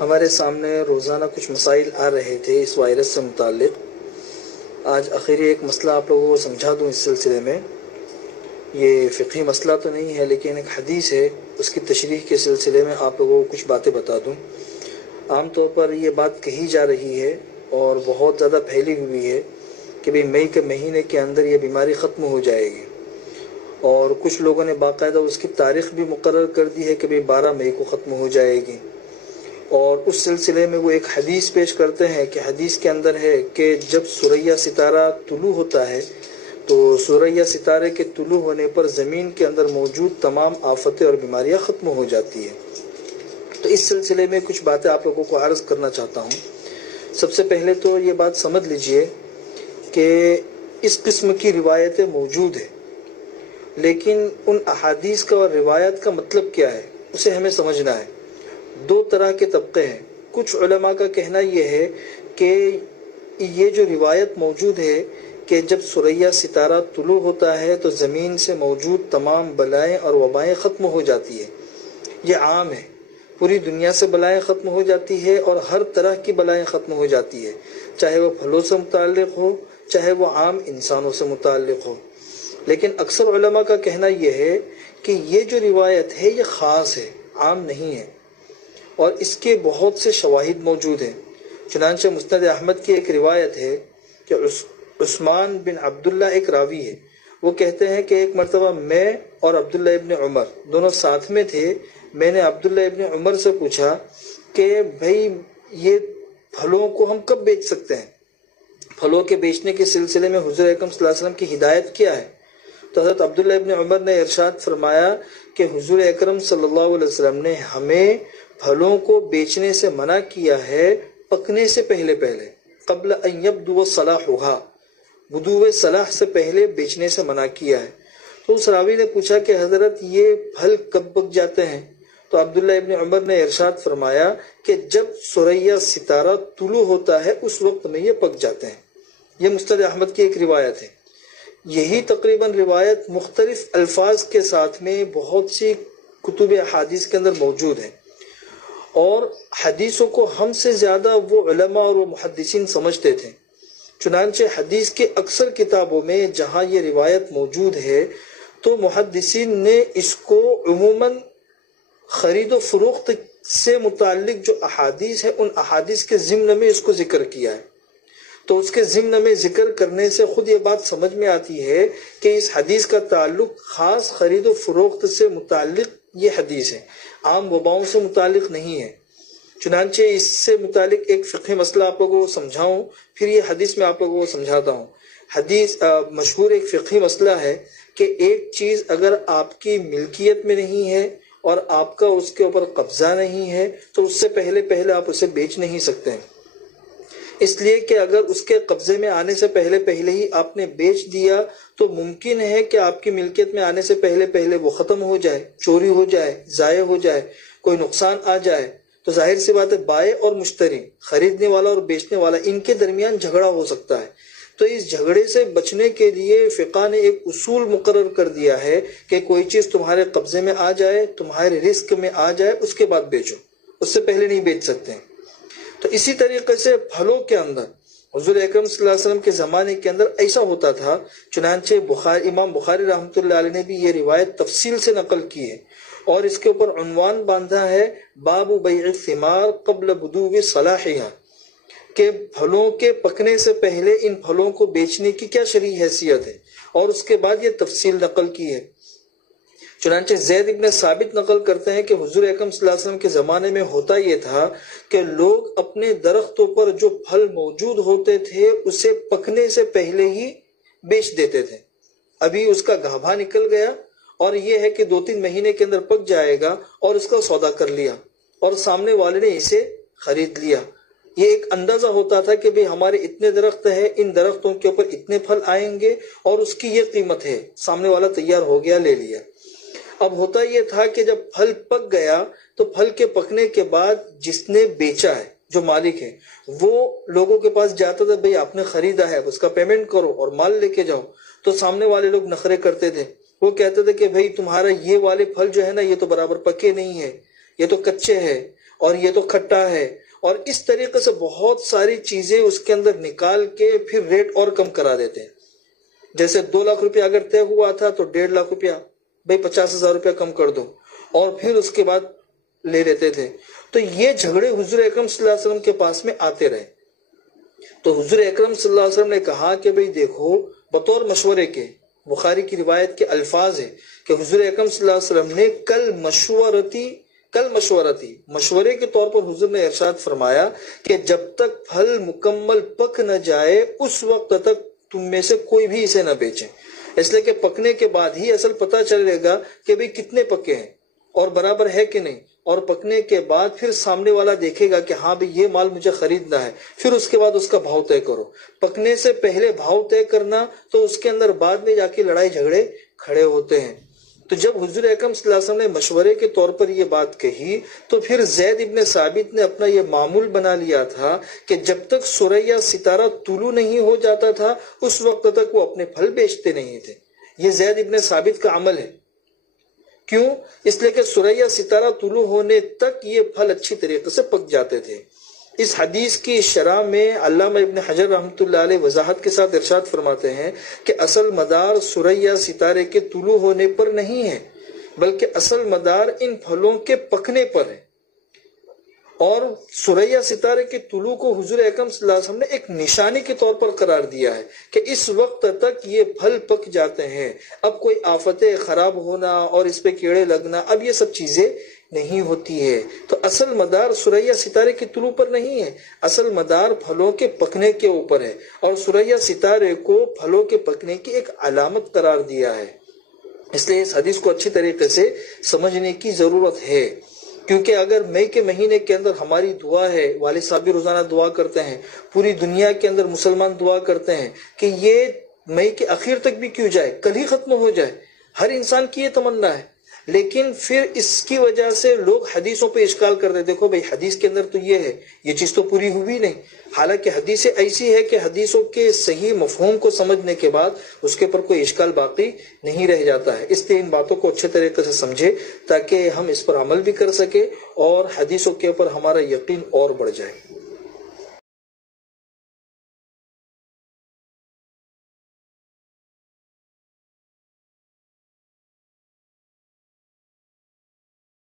ہمارے سامنے روزانہ کچھ مسائل آ رہے تھے اس وائرس سے متعلق۔ آج آخری ایک مسئلہ آپ لوگوں کو سمجھا دوں اس سلسلے میں۔ یہ فقہی مسئلہ تو نہیں ہے لیکن ایک حدیث ہے، اس کی تشریح کے سلسلے میں آپ لوگوں کو کچھ باتیں بتا دوں۔ عام طور پر یہ بات کہی جا رہی ہے اور بہت زیادہ پھیلی ہوئی ہے کہ مئی کے مہینے کے اندر یہ بیماری ختم ہو جائے گی، اور کچھ لوگوں نے باقاعدہ اس کی تاریخ بھی مقرر کر دی ہے کہ 12 مئی کو ختم ہو جائے گی۔ اور اس سلسلے میں وہ ایک حدیث پیش کرتے ہیں کہ حدیث کے اندر ہے کہ جب ثریا ستارہ طلوع ہوتا ہے تو ثریا ستارے کے طلوع ہونے پر زمین کے اندر موجود تمام آفتیں اور بیماریاں ختم ہو جاتی ہیں۔ تو اس سلسلے میں کچھ باتیں آپ لوگوں کو عرض کرنا چاہتا ہوں۔ سب سے پہلے تو یہ بات سمجھ لیجئے کہ اس قسم کی روایتیں موجود ہیں، لیکن ان احادیث کا اور روایت کا مطلب کیا ہے اسے ہمیں سمجھنا ہے۔ دو طرح کے طبقے ہیں۔ کچھ علماء کا کہنا یہ ہے کہ یہ جو روایت موجود ہے کہ جب ثریا ستارہ طلوع ہوتا ہے تو زمین سے موجود تمام بلائیں اور وبائیں ختم ہو جاتی ہے، یہ عام ہے۔ پوری دنیا سے بلائیں ختم ہو جاتی ہے اور ہر طرح کی بلائیں ختم ہو جاتی ہے، چاہے وہ پھلوں سے متعلق ہو، چاہے وہ عام انسانوں سے متعلق ہو۔ لیکن اکثر علماء کا کہنا یہ ہے کہ یہ جو روایت ہے یہ خاص ہے، عام نہیں ہے، اور اس کے بہت سے شواہد موجود ہیں۔ چنانچہ مسند احمد کی ایک روایت ہے کہ عثمان بن عبداللہ ایک راوی ہے، وہ کہتے ہیں کہ ایک مرتبہ میں اور عبداللہ ابن عمر دونوں ساتھ میں تھے۔ میں نے عبداللہ ابن عمر سے پوچھا کہ بھائی یہ پھلوں کو ہم کب بیچ سکتے ہیں؟ پھلوں کے بیچنے کے سلسلے میں حضور اکرم صلی اللہ علیہ وسلم کی ہدایت کیا ہے؟ تو حضرت عبداللہ ابن عمر نے ارشاد فرمایا کہ حضور اکرم صلی اللہ علیہ وسلم نے ہمیں پھلوں کو بیچنے سے منع کیا ہے پکنے سے پہلے قبل ان یبدو صلاحها، بدو صلاح سے پہلے بیچنے سے منع کیا ہے۔ تو اس راوی نے پوچھا کہ حضرت یہ پھل کب پک جاتے ہیں؟ تو عبداللہ ابن عمر نے ارشاد فرمایا کہ جب ثریا ستارہ طلوع ہوتا ہے اس وقت میں یہ پک جاتے ہیں۔ یہ مسند احمد کی ایک روایت ہے۔ یہی تقریباً روایت مختلف الفاظ کے ساتھ میں بہت سی کتب احادیث کے اندر موجود ہے، اور حدیثوں کو ہم سے زیادہ وہ علماء اور وہ محدثین سمجھتے تھے۔ چنانچہ حدیث کے اکثر کتابوں میں جہاں یہ روایت موجود ہے تو محدثین نے اس کو عموماً خرید و فروخت سے متعلق جو احادیث ہے ان احادیث کے ضمن میں اس کو ذکر کیا ہے۔ تو اس کے ضمن میں ذکر کرنے سے خود یہ بات سمجھ میں آتی ہے کہ اس حدیث کا تعلق خاص خرید و فروخت سے متعلق یہ حدیث ہے، عام وباؤں سے متعلق نہیں ہے۔ چنانچہ اس سے متعلق ایک فقہی مسئلہ آپ لوگوں کو سمجھاؤں، پھر یہ حدیث میں آپ لوگوں کو سمجھاتا ہوں۔ حدیث مشہور ایک فقہی مسئلہ ہے کہ ایک چیز اگر آپ کی ملکیت میں نہیں ہے اور آپ کا اس کے اوپر قبضہ نہیں ہے تو اس سے پہلے آپ اسے بیچ نہیں سکتے ہیں، اس لیے کہ اگر اس کے قبضے میں آنے سے پہلے ہی آپ نے بیچ دیا تو ممکن ہے کہ آپ کی ملکیت میں آنے سے پہلے وہ ختم ہو جائے، چوری ہو جائے، ضائع ہو جائے، کوئی نقصان آ جائے۔ تو ظاہر سی بات ہے بائع اور مشتری، خریدنے والا اور بیچنے والا، ان کے درمیان جھگڑا ہو سکتا ہے۔ تو اس جھگڑے سے بچنے کے لیے فقہ نے ایک اصول مقرر کر دیا ہے کہ کوئی چیز تمہارے قبضے میں آ جائے، تمہارے رزق میں آ جائے، اس کے بعد بیچو، اس سے پہلے نہیں بیچ سکتے ہیں۔ تو اسی طریقے سے پھلوں کے اندر حضور اکرم صلی اللہ علیہ وسلم کے زمانے کے اندر ایسا ہوتا تھا۔ چنانچہ امام بخاری رحمۃ اللہ علیہ نے بھی یہ روایت تفصیل سے نقل کی ہے اور اس کے اوپر عنوان باندھا ہے باب بیع الثمار قبل بدو صلاحها، کہ پھلوں کے پکنے سے پہلے ان پھلوں کو بیچنے کی کیا شرعی حیثیت ہے، اور اس کے بعد یہ تفصیل نقل کی ہے۔ چنانچہ زید ابن ثابت نقل کرتے ہیں کہ حضور اکرم صلی اللہ علیہ وسلم کے زمانے میں ہوتا یہ تھا کہ لوگ اپنے درختوں پر جو پھل موجود ہوتے تھے اسے پکنے سے پہلے ہی بیچ دیتے تھے۔ ابھی اس کا گھابا نکل گیا اور یہ ہے کہ 2-3 مہینے کے اندر پک جائے گا اور اس کا سودا کر لیا اور سامنے والے نے اسے خرید لیا۔ یہ ایک اندازہ ہوتا تھا کہ ہمارے اتنے درخت ہیں، ان درختوں کے اوپر اتنے پھل آئیں گے اور اس کی یہ قیمت ہے، سامنے والا تیار ہو گیا، لے لیا۔ اب ہوتا یہ تھا کہ جب پھل پک گیا تو پھل کے پکنے کے بعد جس نے بیچا ہے، جو مالک ہے، وہ لوگوں کے پاس جاتا تھا، بھئی آپ نے خریدا ہے، اب اس کا پیمنٹ کرو اور مال لے کے جاؤ۔ تو سامنے والے لوگ نخرے کرتے تھے، وہ کہتے تھے کہ بھئی تمہارا یہ والے پھل جو ہے نا یہ تو برابر پکے نہیں ہے، یہ تو کچے ہیں، اور یہ تو کھٹا ہے، اور اس طریقے سے بہت ساری چیزیں اس کے اندر نکال کے پھر ریٹ اور کم کرا دیتے ہیں. جیسے 2 لاکھ روپیہ اگر طے ہوا تھا تو 1.5 لاکھ روپیہ، بھائی 50,000 روپیہ کم کر دو، اور پھر اس کے بعد لے لیتے تھے. تو یہ جھگڑے حضور اکرم صلی اللہ علیہ وسلم کے پاس میں آتے رہے. تو حضور اکرم صلی اللہ علیہ وسلم نے کہا کہ بھئی دیکھو، بطور مشورے کے، بخاری کی روایت کے الفاظ ہیں کہ حضور اکرم صلی اللہ علیہ وسلم نے کل مشورے کے طور پر حضور نے ارشاد فرمایا کہ جب تک پھل مکمل پک نہ جائے اس وقت تک تم میں سے کوئی بھی اسے نہ بیچے، اس لیے کہ پکنے کے بعد ہی اصل پتہ چلے گا کہ بھئی کتنے پکے ہیں اور برابر ہے کہ نہیں. اور پکنے کے بعد پھر سامنے والا دیکھے گا کہ ہاں بھی یہ مال مجھے خریدنا ہے، پھر اس کے بعد اس کا بھاؤ طے کرو. پکنے سے پہلے بھاؤ طے کرنا تو اس کے اندر بعد میں جا کے لڑائی جھگڑے کھڑے ہوتے ہیں. تو جب حضور اکرم صلی اللہ علیہ وسلم نے مشورے کے طور پر یہ بات کہی تو پھر زید ابن ثابت نے اپنا یہ معمول بنا لیا تھا کہ جب تک ثریا ستارہ طلوع نہیں ہو جاتا تھا اس وقت تک وہ اپنے پھل بیچتے نہیں تھے. یہ زید ابن ثابت کا عمل ہے. کیوں؟ اس لیے کہ ثریا ستارہ طلوع ہونے تک یہ پھل اچھی طریقے سے پک جاتے تھے. اس حدیث کی شرح میں علامہ ابن حجر رحمۃ اللہ علیہ وضاحت کے ساتھ ارشاد فرماتے ہیں کہ اصل مدار ثریا ستارے کے طلوع ہونے پر نہیں ہے، بلکہ اصل مدار ان پھلوں کے پکنے پر ہے. اور ثریا ستارے کے طلوع کو حضور اکرم صلی اللہ علیہ وسلم نے ایک نشانی کے طور پر قرار دیا ہے کہ اس وقت تک یہ پھل پک جاتے ہیں. اب کوئی آفتیں خراب ہونا اور اس پہ کیڑے لگنا، اب یہ سب چیزیں نہیں ہوتی ہے. تو اصل مدار ثریا ستارے کے طلوع پر نہیں ہے، اصل مدار پھلوں کے پکنے کے اوپر ہے، اور ثریا ستارے کو پھلوں کے پکنے کی ایک علامت قرار دیا ہے. اس لیے اس حدیث کو اچھی طریقے سے سمجھنے کی ضرورت ہے. کیونکہ اگر مئی کے مہینے کے اندر ہماری دعا ہے، والد صاحب بھی روزانہ دعا کرتے ہیں، پوری دنیا کے اندر مسلمان دعا کرتے ہیں کہ یہ مئی کے آخر تک بھی کیوں جائے، کل ہی ختم ہو جائے، ہر انسان کی یہ تمنا ہے. لیکن پھر اس کی وجہ سے لوگ حدیثوں پہ اشکال کرتے ہیں، دیکھو بھئی حدیث کے اندر تو یہ ہے، یہ چیز تو پوری ہوئی نہیں. حالانکہ حدیثیں ایسی ہے کہ حدیثوں کے صحیح مفہوم کو سمجھنے کے بعد اس کے پر کوئی اشکال باقی نہیں رہ جاتا ہے. اس لیے ان باتوں کو اچھے طریقے سے سمجھے تاکہ ہم اس پر عمل بھی کر سکیں اور حدیثوں کے اوپر ہمارا یقین اور بڑھ جائے.